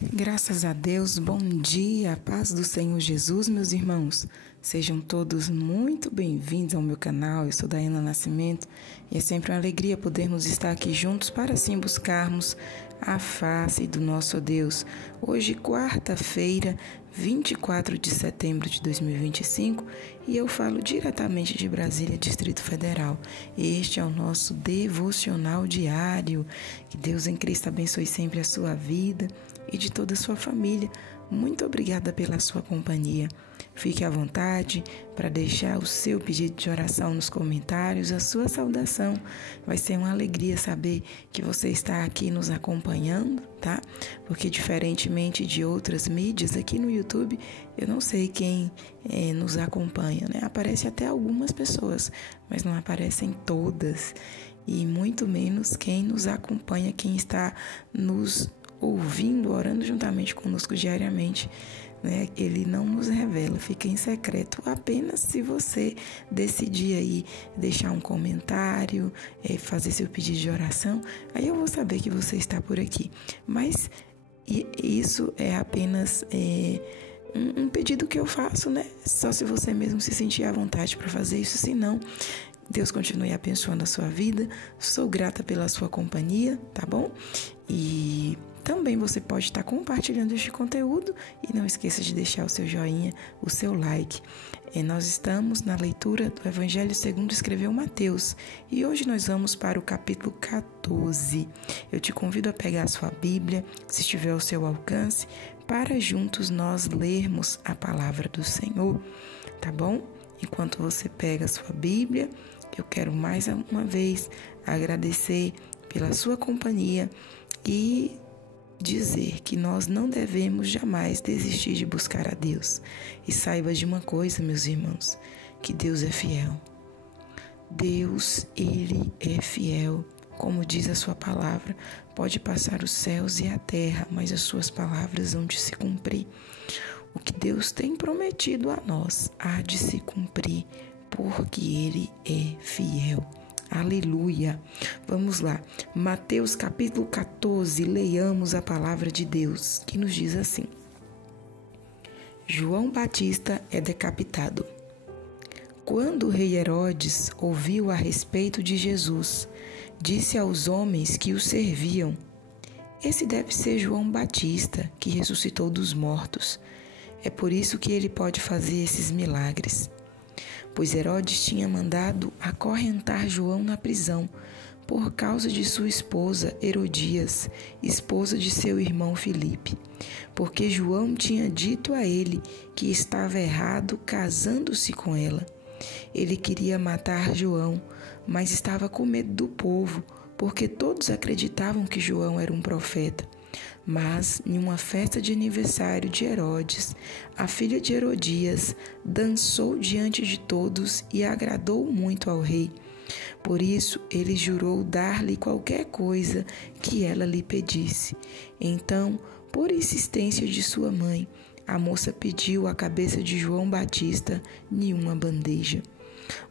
Graças a Deus, bom dia, a paz do Senhor Jesus, meus irmãos. Sejam todos muito bem-vindos ao meu canal. Eu sou Daiana Nascimento e é sempre uma alegria podermos estar aqui juntos para assim buscarmos a face do nosso Deus. Hoje, quarta-feira, 24 de setembro de 2025, e eu falo diretamente de Brasília, Distrito Federal. Este é o nosso devocional diário. Que Deus em Cristo abençoe sempre a sua vida e de toda a sua família. Muito obrigada pela sua companhia. Fique à vontade para deixar o seu pedido de oração nos comentários, a sua saudação. Vai ser uma alegria saber que você está aqui nos acompanhando, tá? Porque diferentemente de outras mídias, aqui no YouTube, eu não sei quem nos acompanha, né? Aparece até algumas pessoas, mas não aparecem todas. E muito menos quem nos acompanha, quem está nos ouvindo, orando juntamente conosco diariamente, né? Ele não nos revela, fica em secreto. Apenas se você decidir aí deixar um comentário, fazer seu pedido de oração, aí eu vou saber que você está por aqui. Mas isso é apenas um pedido que eu faço, né? Só se você mesmo se sentir à vontade para fazer isso, senão Deus continue abençoando a sua vida. Sou grata pela sua companhia, tá bom? E também você pode estar compartilhando este conteúdo e não esqueça de deixar o seu joinha, o seu like. Nós estamos na leitura do Evangelho segundo escreveu Mateus e hoje nós vamos para o capítulo 14. Eu te convido a pegar a sua Bíblia, se estiver ao seu alcance, para juntos nós lermos a palavra do Senhor, tá bom? Enquanto você pega a sua Bíblia, eu quero mais uma vez agradecer pela sua companhia e dizer que nós não devemos jamais desistir de buscar a Deus. E saiba de uma coisa, meus irmãos, que Deus é fiel. Deus, Ele é fiel. Como diz a sua palavra, pode passar os céus e a terra, mas as suas palavras hão de se cumprir. O que Deus tem prometido a nós há de se cumprir, porque Ele é fiel. Aleluia! Vamos lá, Mateus capítulo 14, leiamos a palavra de Deus, que nos diz assim: João Batista é decapitado. Quando o rei Herodes ouviu a respeito de Jesus, disse aos homens que o serviam: Esse deve ser João Batista, que ressuscitou dos mortos. É por isso que ele pode fazer esses milagres. Pois Herodes tinha mandado acorrentar João na prisão por causa de sua esposa Herodias, esposa de seu irmão Filipe, porque João tinha dito a ele que estava errado casando-se com ela. Ele queria matar João, mas estava com medo do povo, porque todos acreditavam que João era um profeta. Mas, em uma festa de aniversário de Herodes, a filha de Herodias dançou diante de todos e agradou muito ao rei. Por isso, ele jurou dar-lhe qualquer coisa que ela lhe pedisse. Então, por insistência de sua mãe, a moça pediu a cabeça de João Batista em uma bandeja.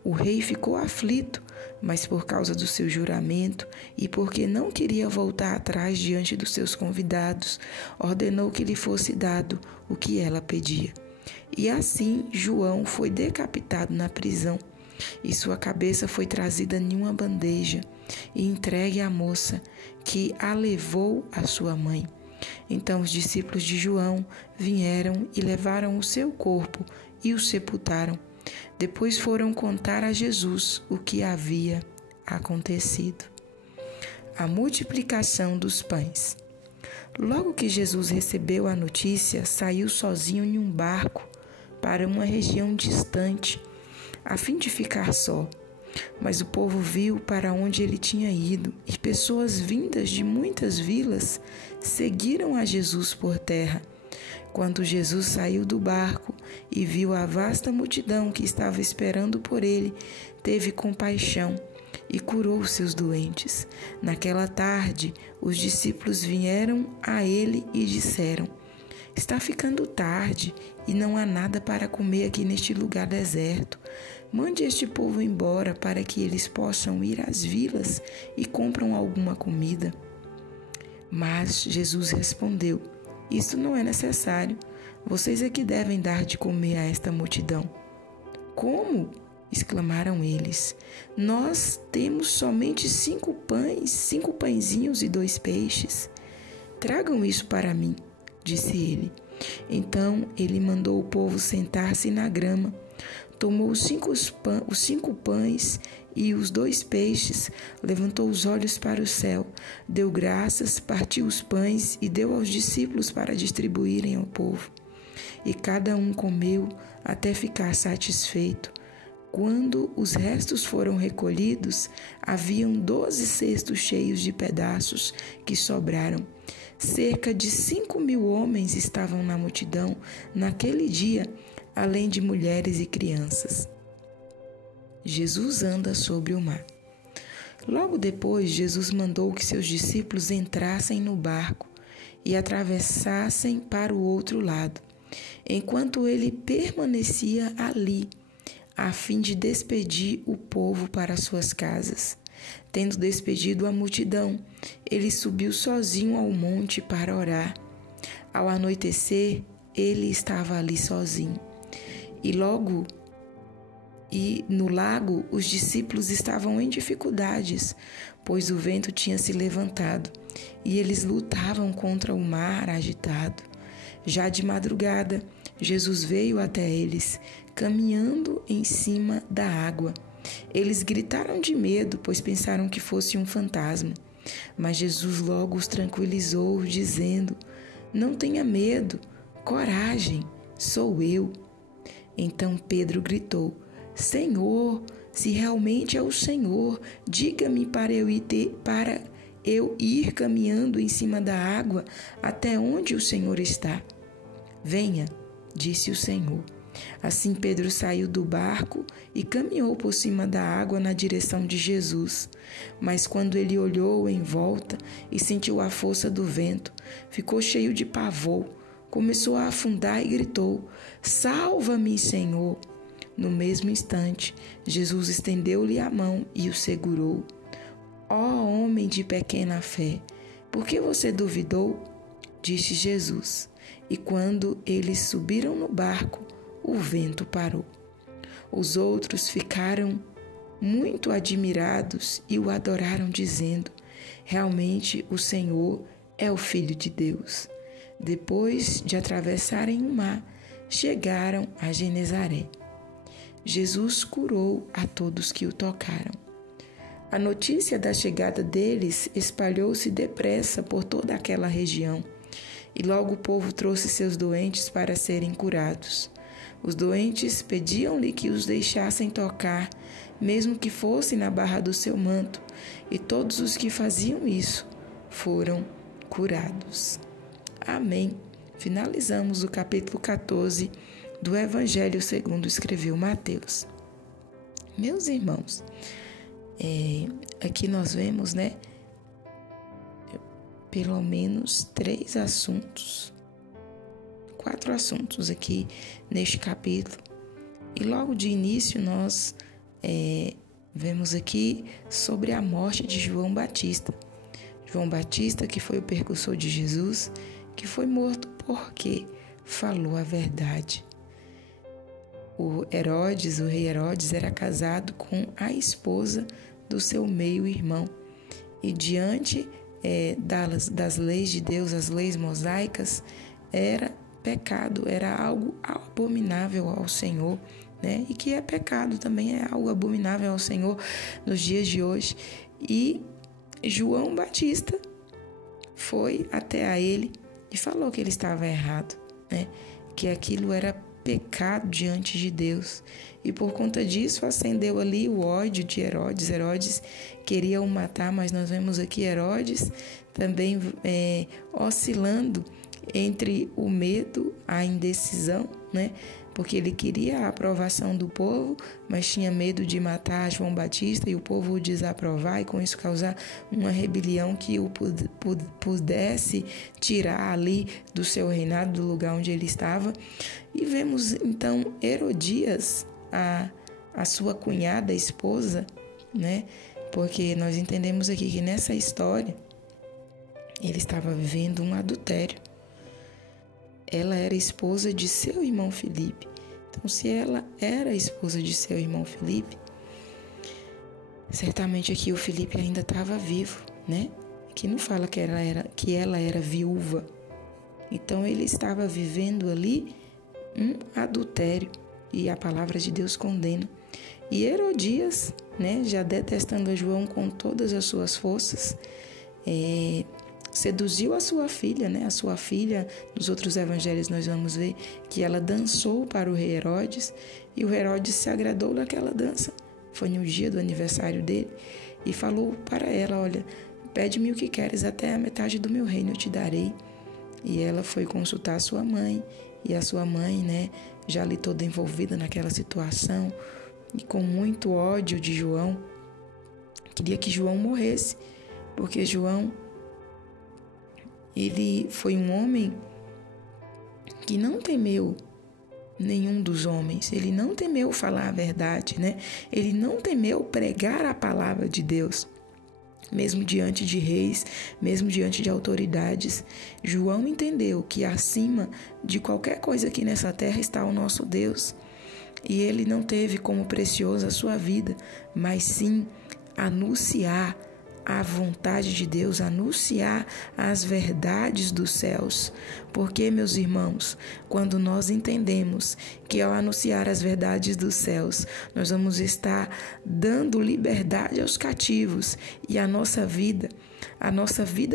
O rei ficou aflito, mas por causa do seu juramento e porque não queria voltar atrás diante dos seus convidados, ordenou que lhe fosse dado o que ela pedia. E assim João foi decapitado na prisão, e sua cabeça foi trazida em uma bandeja e entregue à moça, que a levou à sua mãe. Então os discípulos de João vieram e levaram o seu corpo e o sepultaram. Depois foram contar a Jesus o que havia acontecido. A multiplicação dos pães. Logo que Jesus recebeu a notícia, saiu sozinho em um barco para uma região distante, a fim de ficar só. Mas o povo viu para onde ele tinha ido, e pessoas vindas de muitas vilas seguiram a Jesus por terra. Quando Jesus saiu do barco e viu a vasta multidão que estava esperando por ele, teve compaixão e curou os seus doentes. Naquela tarde, os discípulos vieram a ele e disseram: Está ficando tarde e não há nada para comer aqui neste lugar deserto. Mande este povo embora para que eles possam ir às vilas e compram alguma comida. Mas Jesus respondeu: Isso não é necessário. Vocês é que devem dar de comer a esta multidão. Como? Exclamaram eles. Nós temos somente 5 pães, 5 pãezinhos e 2 peixes. Tragam isso para mim, disse ele. Então ele mandou o povo sentar-se na grama. Tomou os 5 pães e os 2 peixes, levantou os olhos para o céu, deu graças, partiu os pães e deu aos discípulos para distribuírem ao povo. E cada um comeu até ficar satisfeito. Quando os restos foram recolhidos, haviam 12 cestos cheios de pedaços que sobraram. Cerca de 5.000 homens estavam na multidão naquele dia, além de mulheres e crianças. Jesus anda sobre o mar. Logo depois, Jesus mandou que seus discípulos entrassem no barco e atravessassem para o outro lado, enquanto ele permanecia ali, a fim de despedir o povo para suas casas. Tendo despedido a multidão, ele subiu sozinho ao monte para orar. Ao anoitecer, ele estava ali sozinho. E no lago, os discípulos estavam em dificuldades, pois o vento tinha se levantado e eles lutavam contra o mar agitado. Já de madrugada, Jesus veio até eles, caminhando em cima da água. Eles gritaram de medo, pois pensaram que fosse um fantasma. Mas Jesus logo os tranquilizou, dizendo: Não tenha medo, coragem, sou eu. Então Pedro gritou: Senhor, se realmente é o Senhor, diga-me para eu ir caminhando em cima da água até onde o Senhor está. Venha, disse o Senhor. Assim Pedro saiu do barco e caminhou por cima da água na direção de Jesus. Mas quando ele olhou em volta e sentiu a força do vento, ficou cheio de pavor, começou a afundar e gritou: Salva-me, Senhor! No mesmo instante, Jesus estendeu-lhe a mão e o segurou. Ó homem de pequena fé, por que você duvidou? Disse Jesus. E quando eles subiram no barco, o vento parou. Os outros ficaram muito admirados e o adoraram, dizendo: Realmente o Senhor é o Filho de Deus. Depois de atravessarem o mar, chegaram a Genezaré. Jesus curou a todos que o tocaram. A notícia da chegada deles espalhou-se depressa por toda aquela região, e logo o povo trouxe seus doentes para serem curados. Os doentes pediam-lhe que os deixassem tocar, mesmo que fosse na barra do seu manto, e todos os que faziam isso foram curados. Amém. Finalizamos o capítulo 14 do Evangelho segundo escreveu Mateus. Meus irmãos, aqui nós vemos, pelo menos 4 assuntos aqui neste capítulo. E logo de início nós vemos aqui sobre a morte de João Batista. João Batista, que foi o precursor de Jesus, que foi morto porque falou a verdade. O rei Herodes, era casado com a esposa do seu meio-irmão. E diante das leis de Deus, as leis mosaicas, era pecado, era algo abominável ao Senhor, e que é pecado também, é algo abominável ao Senhor nos dias de hoje. E João Batista foi até a ele e falou que ele estava errado, que aquilo era pecado diante de Deus. E por conta disso acendeu ali o ódio de Herodes. Herodes queria o matar, mas nós vemos aqui Herodes também oscilando entre o medo, a indecisão, porque ele queria a aprovação do povo, mas tinha medo de matar João Batista e o povo o desaprovar e com isso causar uma rebelião que o pudesse tirar ali do seu reinado, do lugar onde ele estava. E vemos então Herodias, a sua cunhada, a esposa, porque nós entendemos aqui que nessa história ele estava vivendo um adultério. ela era esposa de seu irmão Filipe. Então, se ela era esposa de seu irmão Filipe, certamente aqui o Filipe ainda estava vivo, né? Aqui não fala que ela era viúva. Então, ele estava vivendo ali um adultério e a palavra de Deus condena. E Herodias, né, já detestando a João com todas as suas forças, seduziu a sua filha, né? A sua filha, nos outros evangelhos nós vamos ver que ela dançou para o rei Herodes e o Herodes se agradou daquela dança. Foi no dia do aniversário dele e falou para ela, olha, pede-me o que queres, até a metade do meu reino eu te darei. E ela foi consultar a sua mãe e a sua mãe, né, já ali toda envolvida naquela situação e com muito ódio de João, queria que João morresse, porque João, ele foi um homem que não temeu nenhum dos homens, ele não temeu falar a verdade, né? Ele não temeu pregar a palavra de Deus, mesmo diante de reis, mesmo diante de autoridades. João entendeu que acima de qualquer coisa aqui nessa terra está o nosso Deus. E ele não teve como preciosa a sua vida, mas sim anunciar a vontade de Deus, anunciar as verdades dos céus. Porque, meus irmãos, quando nós entendemos que ao anunciar as verdades dos céus, nós vamos estar dando liberdade aos cativos e a nossa vida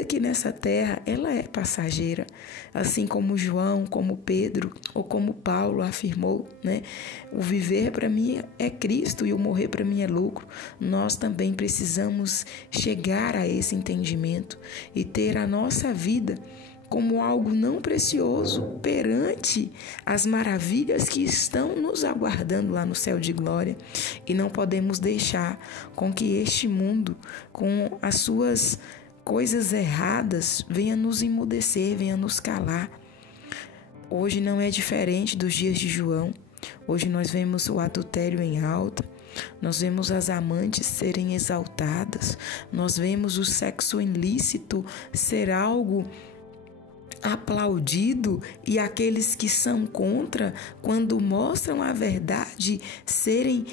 aqui nessa terra, ela é passageira. Assim como João, como Pedro ou como Paulo afirmou, né? O viver para mim é Cristo e o morrer para mim é lucro. Nós também precisamos chegar a esse entendimento e ter a nossa vida como algo não precioso perante as maravilhas que estão nos aguardando lá no céu de glória. E não podemos deixar com que este mundo, com as suas coisas erradas, venha nos emudecer, venha nos calar. Hoje não é diferente dos dias de João. Hoje nós vemos o adultério em alta. Nós vemos as amantes serem exaltadas. Nós vemos o sexo ilícito ser algo aplaudido e aqueles que são contra, quando mostram a verdade, serem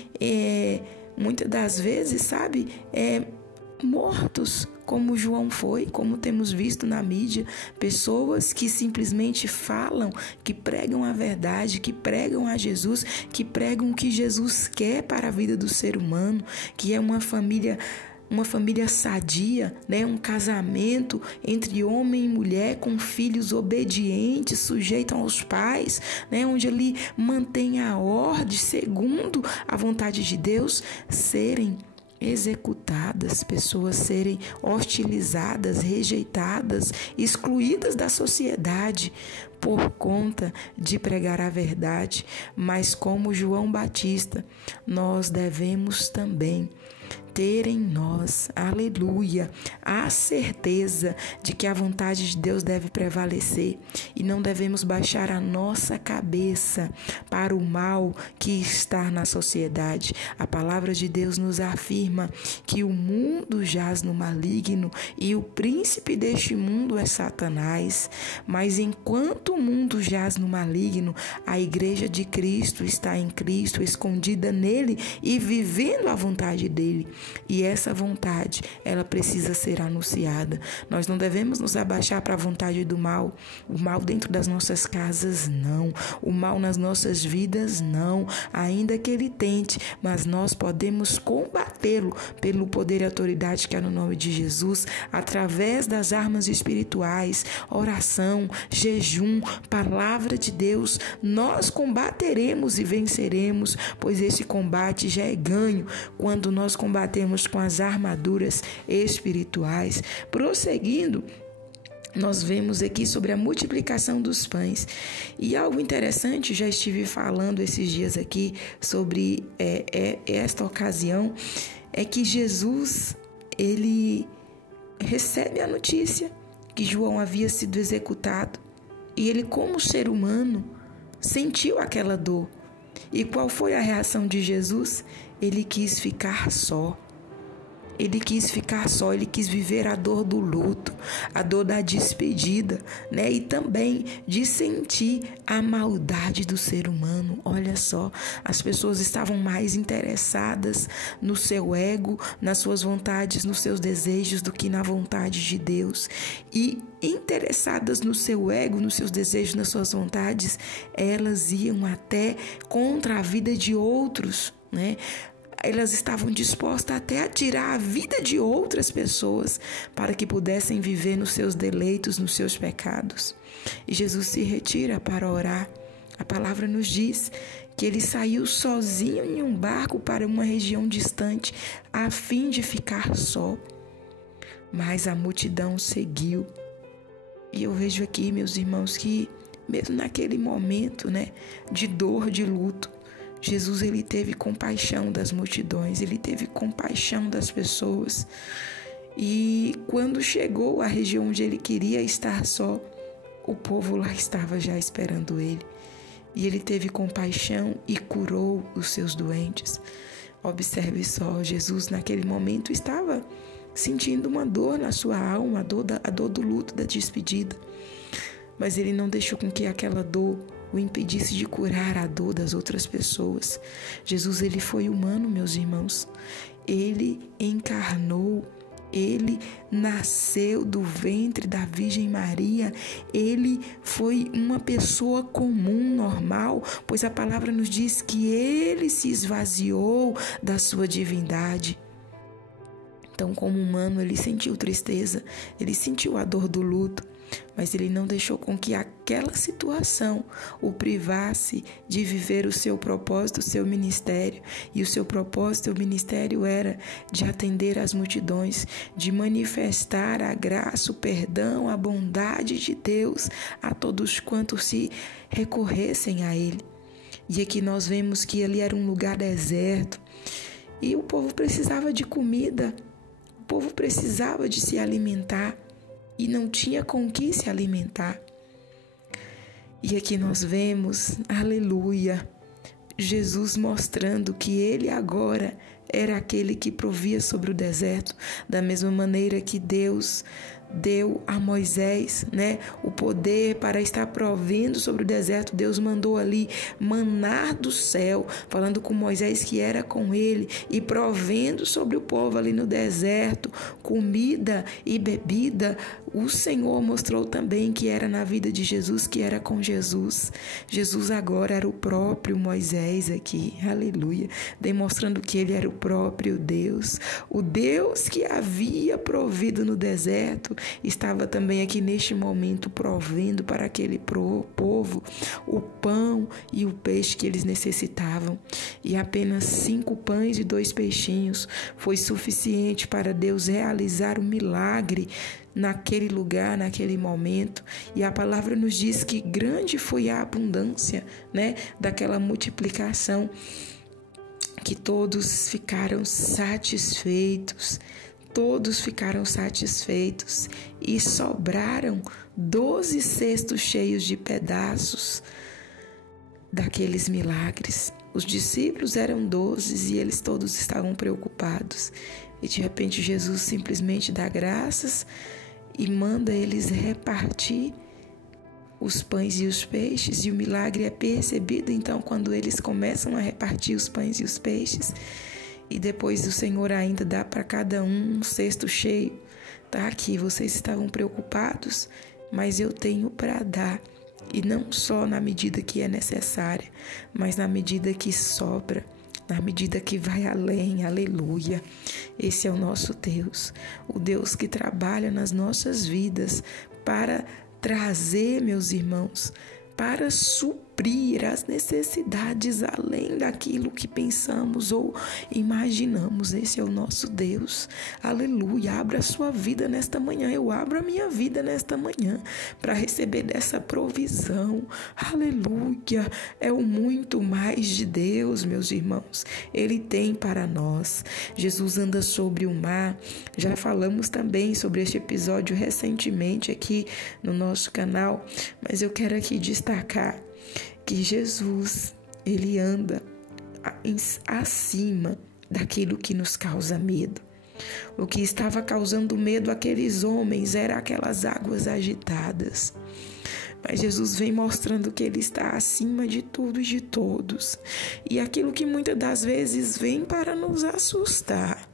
muitas das vezes, mortos, como João foi, como temos visto na mídia, pessoas que simplesmente falam, que pregam a verdade, que pregam a Jesus, que pregam o que Jesus quer para a vida do ser humano, que é uma família sadia, né? Um casamento entre homem e mulher com filhos obedientes, sujeitos aos pais, né? Onde ele mantém a ordem segundo a vontade de Deus, serem executadas, pessoas serem hostilizadas, rejeitadas, excluídas da sociedade por conta de pregar a verdade. Mas como João Batista, nós devemos também ter em nós, aleluia, a certeza de que a vontade de Deus deve prevalecer e não devemos baixar a nossa cabeça para o mal que está na sociedade. A palavra de Deus nos afirma que o mundo jaz no maligno e o príncipe deste mundo é Satanás. Mas enquanto o mundo jaz no maligno, a igreja de Cristo está em Cristo, escondida nele e vivendo a vontade dele. E essa vontade, ela precisa ser anunciada. Nós não devemos nos abaixar para a vontade do mal. O mal dentro das nossas casas, não. O mal nas nossas vidas, não. Ainda que ele tente, mas nós podemos combatê-lo pelo poder e autoridade que há no nome de Jesus, através das armas espirituais, oração, jejum, palavra de Deus. Nós combateremos e venceremos, pois esse combate já é ganho quando nós combatemos com as armaduras espirituais. Prosseguindo, nós vemos aqui sobre a multiplicação dos pães. E algo interessante, já estive falando esses dias aqui sobre esta ocasião, é que Jesus, ele recebe a notícia que João havia sido executado. E ele, como ser humano, sentiu aquela dor. E qual foi a reação de Jesus? Ele quis ficar só. Ele quis ficar só, ele quis viver a dor do luto, a dor da despedida, né? E também de sentir a maldade do ser humano. Olha só, as pessoas estavam mais interessadas no seu ego, nas suas vontades, nos seus desejos, do que na vontade de Deus. E interessadas no seu ego, nos seus desejos, nas suas vontades, elas iam até contra a vida de outros, né? Elas estavam dispostas até a tirar a vida de outras pessoas para que pudessem viver nos seus deleitos, nos seus pecados. E Jesus se retira para orar. A palavra nos diz que ele saiu sozinho em um barco para uma região distante, a fim de ficar só. Mas a multidão seguiu. E eu vejo aqui, meus irmãos, que mesmo naquele momento, né, de dor, de luto, Jesus, ele teve compaixão das multidões, ele teve compaixão das pessoas. E quando chegou à região onde ele queria estar só, o povo lá estava já esperando ele. E ele teve compaixão e curou os seus doentes. Observe só, Jesus naquele momento estava sentindo uma dor na sua alma, a dor do luto, da despedida. Mas ele não deixou com que aquela dor o impedisse de curar a dor das outras pessoas. Jesus, ele foi humano, meus irmãos. Ele encarnou, ele nasceu do ventre da Virgem Maria. Ele foi uma pessoa comum, normal, pois a palavra nos diz que ele se esvaziou da sua divindade. Então, como humano, ele sentiu tristeza, ele sentiu a dor do luto, mas ele não deixou com que aquela situação o privasse de viver o seu propósito, o seu ministério. E o seu propósito, o ministério era de atender as multidões, de manifestar a graça, o perdão, a bondade de Deus a todos quantos se recorressem a ele. E aqui nós vemos que ali era um lugar deserto e o povo precisava de comida, o povo precisava de se alimentar. E não tinha com que se alimentar. E aqui nós vemos, aleluia, Jesus mostrando que ele agora era aquele que provia sobre o deserto, da mesma maneira que Deus deu a Moisés, né, o poder para estar provendo sobre o deserto. Deus mandou ali maná do céu, falando com Moisés que era com ele e provendo sobre o povo ali no deserto comida e bebida. O Senhor mostrou também que era na vida de Jesus, que era com Jesus. Jesus agora era o próprio Moisés aqui, aleluia, demonstrando que ele era o próprio Deus, o Deus que havia provido no deserto, estava também aqui neste momento provendo para aquele povo o pão e o peixe que eles necessitavam. E apenas 5 pães e 2 peixinhos foi suficiente para Deus realizar um milagre naquele lugar, naquele momento. E a palavra nos diz que grande foi a abundância, né, daquela multiplicação, que todos ficaram satisfeitos. Todos ficaram satisfeitos e sobraram 12 cestos cheios de pedaços daqueles milagres. Os discípulos eram 12 e eles todos estavam preocupados. E de repente Jesus simplesmente dá graças e manda eles repartir os pães e os peixes. E o milagre é percebido então quando eles começam a repartir os pães e os peixes. E depois o Senhor ainda dá para cada um cesto cheio. Tá aqui, vocês estavam preocupados, mas eu tenho para dar. E não só na medida que é necessária, mas na medida que sobra, na medida que vai além, aleluia. Esse é o nosso Deus, o Deus que trabalha nas nossas vidas para trazer, meus irmãos, para suprir as necessidades além daquilo que pensamos ou imaginamos. Esse é o nosso Deus, aleluia. Abra a sua vida nesta manhã, eu abro a minha vida nesta manhã para receber dessa provisão, aleluia. É o muito mais de Deus, meus irmãos, Ele tem para nós. Jesus anda sobre o mar, já falamos também sobre este episódio recentemente aqui no nosso canal, mas eu quero aqui destacar que Jesus, ele anda acima daquilo que nos causa medo. O que estava causando medo àqueles homens era aquelas águas agitadas. Mas Jesus vem mostrando que Ele está acima de tudo e de todos. E aquilo que muitas das vezes vem para nos assustar,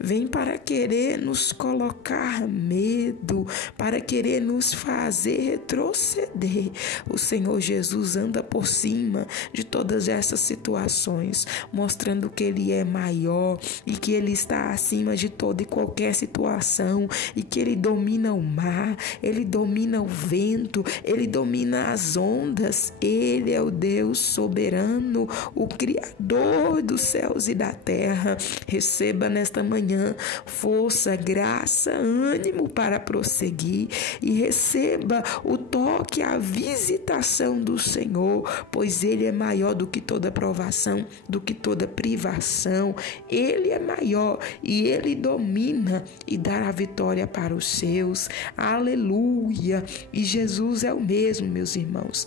vem para querer nos colocar medo, para querer nos fazer retroceder. O Senhor Jesus anda por cima de todas essas situações, mostrando que Ele é maior e que Ele está acima de toda e qualquer situação, e que Ele domina o mar, Ele domina o vento, Ele domina as ondas. Ele é o Deus soberano, o Criador dos céus e da terra. Receba nesta manhã força, graça, ânimo para prosseguir, e receba o toque, a visitação do Senhor, pois Ele é maior do que toda provação, do que toda privação. Ele é maior e Ele domina e dará a vitória para os seus. Aleluia! E Jesus é o mesmo, meus irmãos.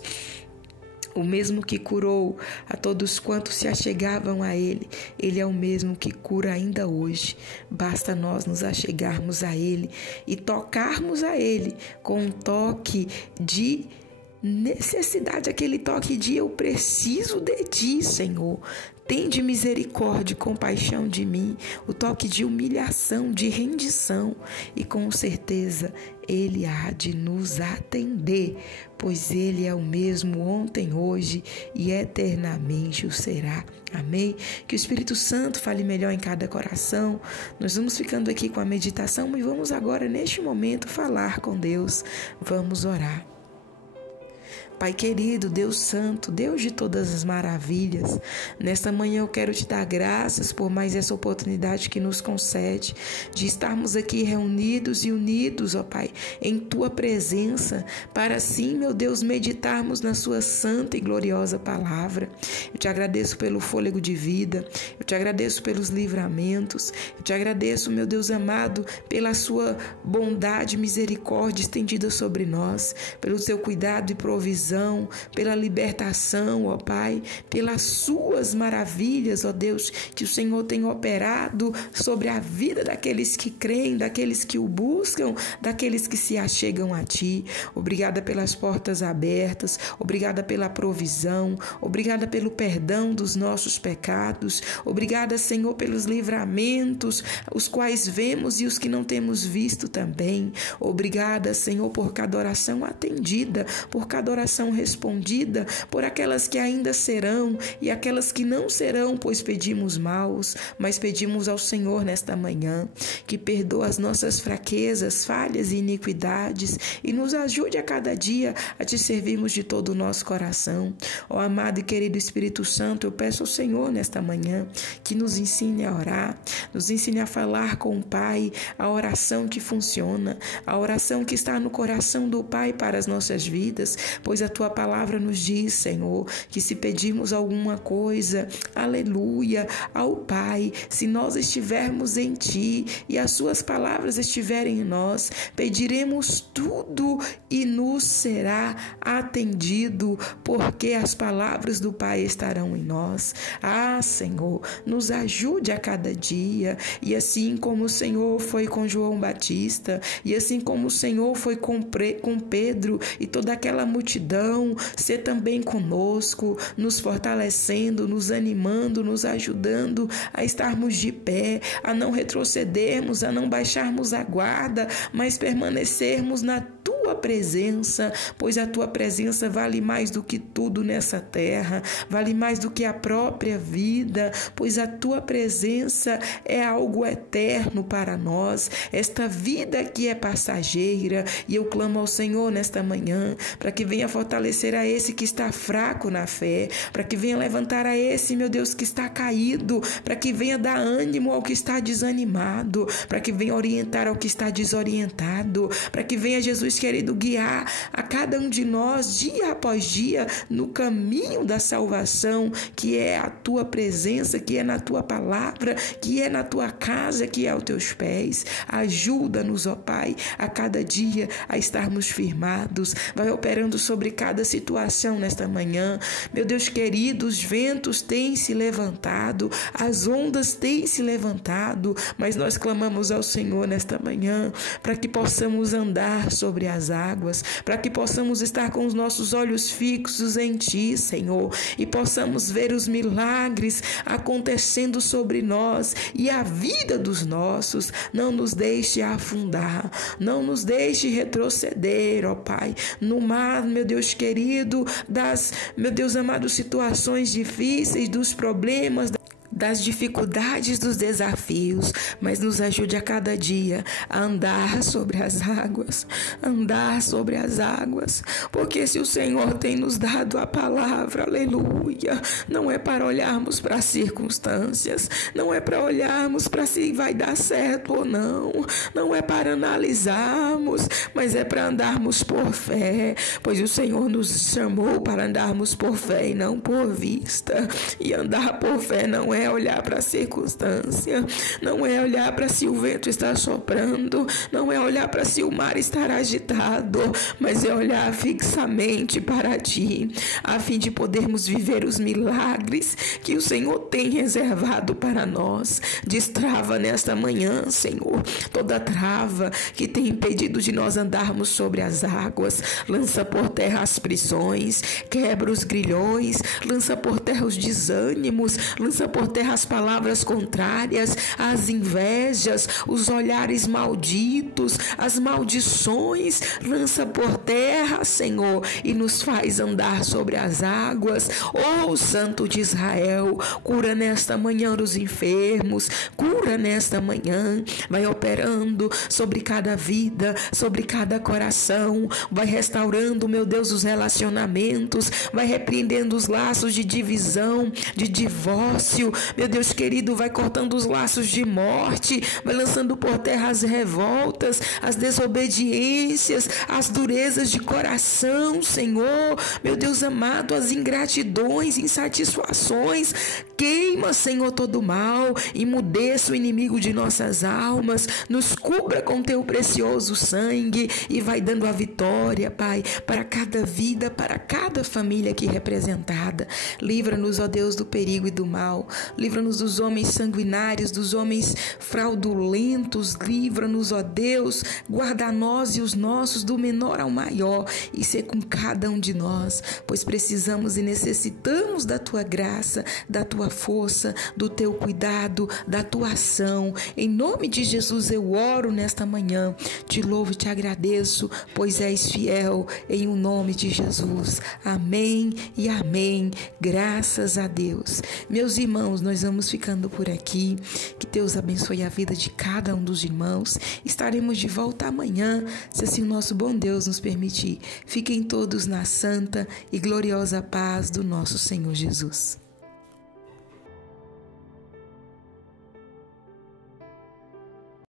O mesmo que curou a todos quantos se achegavam a Ele, Ele é o mesmo que cura ainda hoje. Basta nós nos achegarmos a Ele e tocarmos a Ele com um toque de necessidade, aquele toque de eu preciso de Ti, Senhor. Tende misericórdia e compaixão de mim, o toque de humilhação, de rendição, e com certeza Ele há de nos atender, pois Ele é o mesmo ontem, hoje e eternamente o será. Amém? Que o Espírito Santo fale melhor em cada coração. Nós vamos ficando aqui com a meditação e vamos agora, neste momento, falar com Deus. Vamos orar. Pai querido, Deus santo, Deus de todas as maravilhas, nesta manhã eu quero te dar graças por mais essa oportunidade que nos concede de estarmos aqui reunidos e unidos, ó Pai, em Tua presença, para assim, meu Deus, meditarmos na Sua santa e gloriosa palavra. Eu te agradeço pelo fôlego de vida, eu te agradeço pelos livramentos, eu te agradeço, meu Deus amado, pela Sua bondade e misericórdia estendida sobre nós, pelo Seu cuidado e provisão, pela libertação, ó Pai, pelas Suas maravilhas, ó Deus, que o Senhor tem operado sobre a vida daqueles que creem, daqueles que o buscam, daqueles que se achegam a Ti. Obrigada pelas portas abertas, obrigada pela provisão, obrigada pelo perdão dos nossos pecados, obrigada, Senhor, pelos livramentos, os quais vemos e os que não temos visto também. Obrigada, Senhor, por cada oração atendida, por cada oração respondida, por aquelas que ainda serão e aquelas que não serão, pois pedimos maus, mas pedimos ao Senhor nesta manhã que perdoa as nossas fraquezas, falhas e iniquidades e nos ajude a cada dia a Te servirmos de todo o nosso coração. Ó amado e querido Espírito Santo, eu peço ao Senhor nesta manhã que nos ensine a orar, nos ensine a falar com o Pai, a oração que funciona, a oração que está no coração do Pai para as nossas vidas, pois a Tua palavra nos diz, Senhor, que se pedirmos alguma coisa, aleluia, ao Pai, se nós estivermos em Ti e as Suas palavras estiverem em nós, pediremos tudo e nos será atendido, porque as palavras do Pai estarão em nós. Ah, Senhor, nos ajude a cada dia, e assim como o Senhor foi com João Batista, e assim como o Senhor foi com Pedro e toda aquela multidão, ser também conosco, nos fortalecendo, nos animando, nos ajudando a estarmos de pé, a não retrocedermos, a não baixarmos a guarda, mas permanecermos na Tua presença, pois a Tua presença vale mais do que tudo nessa terra, vale mais do que a própria vida, pois a Tua presença é algo eterno para nós. Esta vida aqui é passageira, e eu clamo ao Senhor nesta manhã para que venha fortalecer a esse que está fraco na fé, para que venha levantar a esse, meu Deus, que está caído, para que venha dar ânimo ao que está desanimado, para que venha orientar ao que está desorientado, para que venha, Jesus, querer querido, guiar a cada um de nós, dia após dia, no caminho da salvação, que é a tua presença, que é na tua palavra, que é na tua casa, que é aos teus pés. Ajuda-nos, ó Pai, a cada dia a estarmos firmados. Vai operando sobre cada situação nesta manhã. Meu Deus querido, os ventos têm se levantado, as ondas têm se levantado, mas nós clamamos ao Senhor nesta manhã para que possamos andar sobre as águas, para que possamos estar com os nossos olhos fixos em Ti, Senhor, e possamos ver os milagres acontecendo sobre nós e a vida dos nossos. Não nos deixe afundar, não nos deixe retroceder, ó Pai, no mar, meu Deus querido, meu Deus amado, situações difíceis, dos problemas, das dificuldades, dos desafios, mas nos ajude a cada dia a andar sobre as águas, porque se o Senhor tem nos dado a palavra, aleluia, não é para olharmos para as circunstâncias, não é para olharmos para se vai dar certo ou não, não é para analisarmos, mas é para andarmos por fé, pois o Senhor nos chamou para andarmos por fé e não por vista, e andar por fé não é olhar para a circunstância, não é olhar para se o vento está soprando, não é olhar para se o mar está agitado, mas é olhar fixamente para Ti, a fim de podermos viver os milagres que o Senhor tem reservado para nós. Destrava nesta manhã, Senhor, toda trava que tem impedido de nós andarmos sobre as águas, lança por terra as prisões, quebra os grilhões, lança por terra os desânimos, lança por terra as palavras contrárias, as invejas, os olhares malditos, as maldições, lança por terra, Senhor, e nos faz andar sobre as águas. Ó Santo de Israel, cura nesta manhã os enfermos, cura nesta manhã, vai operando sobre cada vida, sobre cada coração, vai restaurando, meu Deus, os relacionamentos, vai repreendendo os laços de divisão, de divórcio, meu Deus querido, vai cortando os laços de morte, vai lançando por terra as revoltas, as desobediências, as durezas de coração, Senhor, meu Deus amado, as ingratidões, insatisfações. Queima, Senhor, todo o mal, imudeça o inimigo de nossas almas, nos cubra com teu precioso sangue e vai dando a vitória, Pai, para cada vida, para cada família aqui representada. Livra-nos, ó Deus, do perigo e do mal, livra-nos dos homens sanguinários, dos homens fraudulentos, livra-nos, ó Deus, guarda nós e os nossos do menor ao maior e ser com cada um de nós, pois precisamos e necessitamos da tua graça, da tua força, do teu cuidado, da tua ação. Em nome de Jesus eu oro nesta manhã, te louvo e te agradeço, pois és fiel, em o nome de Jesus. Amém e amém. Graças a Deus. Meus irmãos, nós vamos ficando por aqui. Que Deus abençoe a vida de cada um dos irmãos. Estaremos de volta amanhã, se assim o nosso bom Deus nos permitir. Fiquem todos na santa e gloriosa paz do nosso Senhor Jesus.